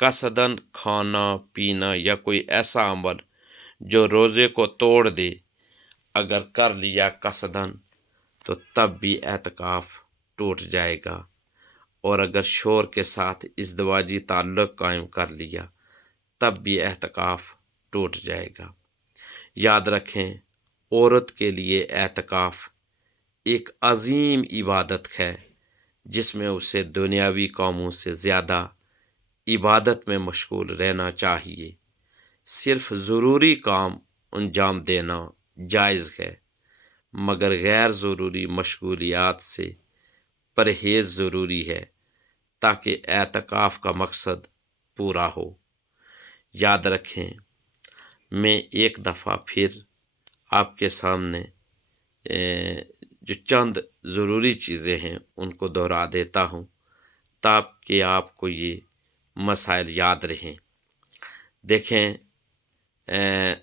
قصدن کھانا پینا یا کوئی ایسا عمل جو روزے کو توڑ دے، اگر کر لیا قصدن تو تب بھی اعتکاف ٹوٹ جائے گا، اور اگر شوہر کے ساتھ ازدواجی تعلق قائم کر لیا تب بھی اعتکاف ٹوٹ جائے گا۔ یاد رکھیں، عورت کے لیے اعتکاف ایک عظیم عبادت ہے جس میں اسے دنیاوی کاموں سے زیادہ عبادت میں مشغول رہنا چاہیے۔ صرف ضروری کام انجام دینا جائز ہے، مگر غیر ضروری مشغولیات سے پرہیز ضروری ہے تاکہ اعتکاف کا مقصد پورا ہو۔ یاد رکھیں، میں ایک دفعہ پھر آپ کے سامنے جو چند ضروری چیزیں ہیں ان کو دہرا دیتا ہوں تاکہ آپ کو یہ مسائل یاد رہیں۔ دیکھیں،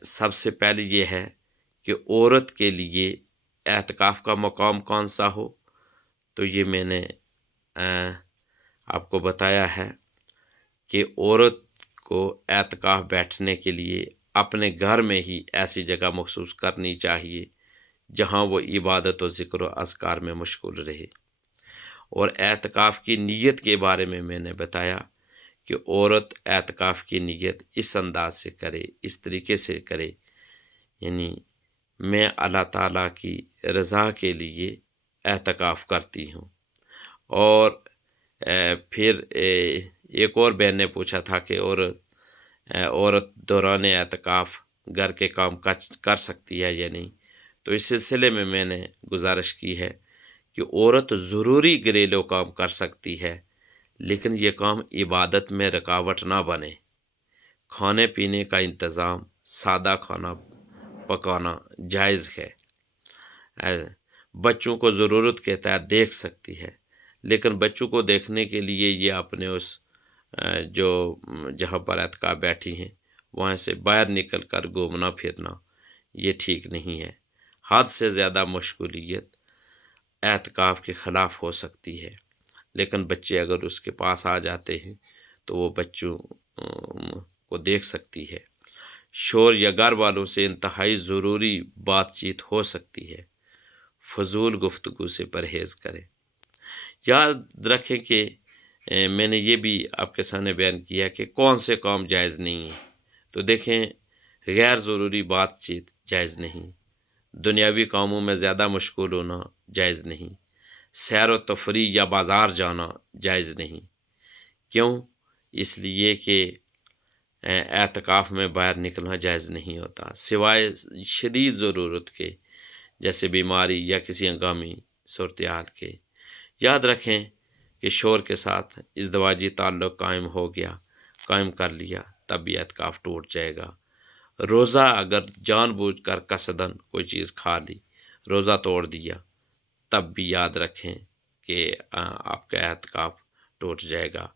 سب سے پہلے یہ ہے کہ عورت کے لیے اعتکاف کا مقام کون سا ہو، تو یہ میں نے آپ کو بتایا ہے کہ عورت کو اعتکاف بیٹھنے کے لیے اپنے گھر میں ہی ایسی جگہ مخصوص کرنی چاہیے جہاں وہ عبادت و ذکر و اذکار میں مشغول رہے۔ اور اعتکاف کی نیت کے بارے میں نے بتایا کہ عورت اعتکاف کی نیت اس انداز سے کرے، اس طریقے سے کرے، یعنی میں اللہ تعالیٰ کی رضا کے لیے اعتکاف کرتی ہوں۔ اور پھر ایک اور بہن نے پوچھا تھا کہ عورت دوران اعتکاف گھر کے کام کر سکتی ہے یا نہیں، تو اس سلسلے میں نے گزارش کی ہے کہ عورت ضروری گھریلو کام کر سکتی ہے، لیکن یہ کام عبادت میں رکاوٹ نہ بنے۔ کھانے پینے کا انتظام، سادہ کھانا پکانا جائز ہے، بچوں کو ضرورت کے تحت دیکھ سکتی ہے، لیکن بچوں کو دیکھنے کے لیے یہ اپنے اس جو جہاں پر اعتکاف بیٹھی ہیں وہاں سے باہر نکل کر گھومنا پھرنا یہ ٹھیک نہیں ہے۔ حد سے زیادہ مشغولیت اعتکاف کے خلاف ہو سکتی ہے، لیکن بچے اگر اس کے پاس آ جاتے ہیں تو وہ بچوں کو دیکھ سکتی ہے۔ شور یا گھر والوں سے انتہائی ضروری بات چیت ہو سکتی ہے، فضول گفتگو سے پرہیز کریں۔ یاد رکھیں کہ میں نے یہ بھی آپ کے سامنے بیان کیا کہ کون سے کام جائز نہیں ہیں، تو دیکھیں، غیر ضروری بات چیت جائز نہیں، دنیاوی کاموں میں زیادہ مشغول ہونا جائز نہیں، سیر و تفریح یا بازار جانا جائز نہیں۔ کیوں؟ اس لیے کہ اعتکاف میں باہر نکلنا جائز نہیں ہوتا سوائے شدید ضرورت کے، جیسے بیماری یا کسی ہنگامی صورتحال کے۔ یاد رکھیں کہ شوہر کے ساتھ ازدواجی تعلق قائم کر لیا تب بھی اعتکاف ٹوٹ جائے گا۔ روزہ اگر جان بوجھ کر قصدن کوئی چیز کھا لی، روزہ توڑ دیا، تب بھی یاد رکھیں کہ آپ کا اعتکاف ٹوٹ جائے گا۔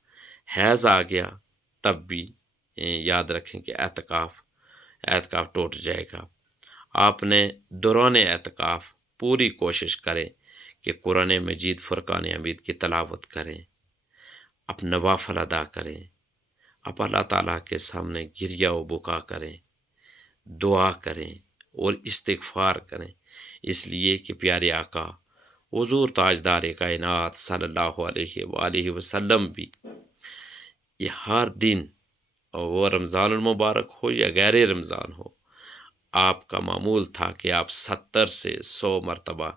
حیض آ گیا تب بھی یاد رکھیں کہ اعتکاف ٹوٹ جائے گا۔ آپ نے دوران اعتکاف پوری کوشش کریں کہ قرآن مجید فرقان حمید کی تلاوت کریں، اب نوافل ادا کریں، اب اللہ تعالیٰ کے سامنے گریہ و بکا کریں، دعا کریں اور استغفار کریں، اس لیے کہ پیارے آقا حضور تاجدار کائنات صلی اللہ علیہ وآلہ وسلم بھی یہ ہر دن، وہ رمضان المبارک ہو یا غیر رمضان ہو، آپ کا معمول تھا کہ آپ 70 سے 100 مرتبہ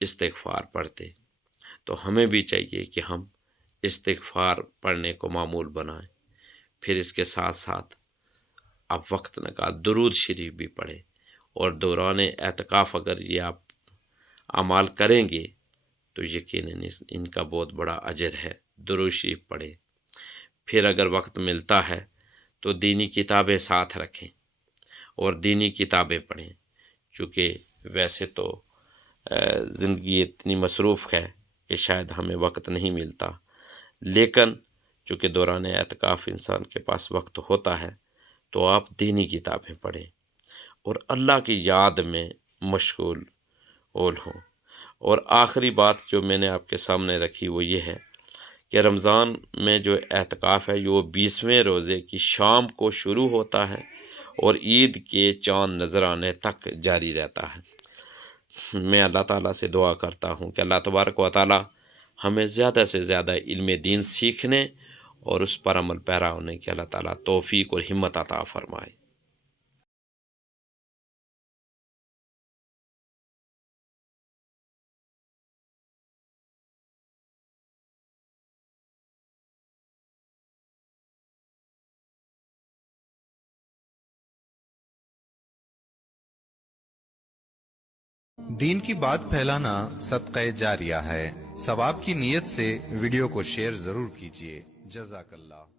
استغفار پڑھتے۔ تو ہمیں بھی چاہیے کہ ہم استغفار پڑھنے کو معمول بنائیں، پھر اس کے ساتھ ساتھ آپ وقت نکال درود شریف بھی پڑھیں، اور دوران اعتکاف اگر یہ آپ اعمال کریں گے تو یقیناً ان کا بہت بڑا اجر ہے۔ درود شریف پڑھیں، پھر اگر وقت ملتا ہے تو دینی کتابیں ساتھ رکھیں اور دینی کتابیں پڑھیں، چونکہ ویسے تو زندگی اتنی مصروف ہے کہ شاید ہمیں وقت نہیں ملتا، لیکن چونکہ دوران اعتکاف انسان کے پاس وقت ہوتا ہے تو آپ دینی کتابیں پڑھیں اور اللہ کی یاد میں مشغول ہوں۔ اور آخری بات جو میں نے آپ کے سامنے رکھی وہ یہ ہے کہ رمضان میں جو اعتکاف ہے وہ 20ویں روزے کی شام کو شروع ہوتا ہے اور عید کے چاند نظر آنے تک جاری رہتا ہے۔ میں اللہ تعالیٰ سے دعا کرتا ہوں کہ اللہ تبارک و تعالیٰ ہمیں زیادہ سے زیادہ علم دین سیکھنے اور اس پر عمل پیرا ہونے کی اللہ تعالیٰ توفیق اور ہمت عطا فرمائے۔ دین کی بات پھیلانا صدقہ جاریہ ہے۔ ثواب کی نیت سے ویڈیو کو شیئر ضرور کیجیے۔ جزاک اللہ۔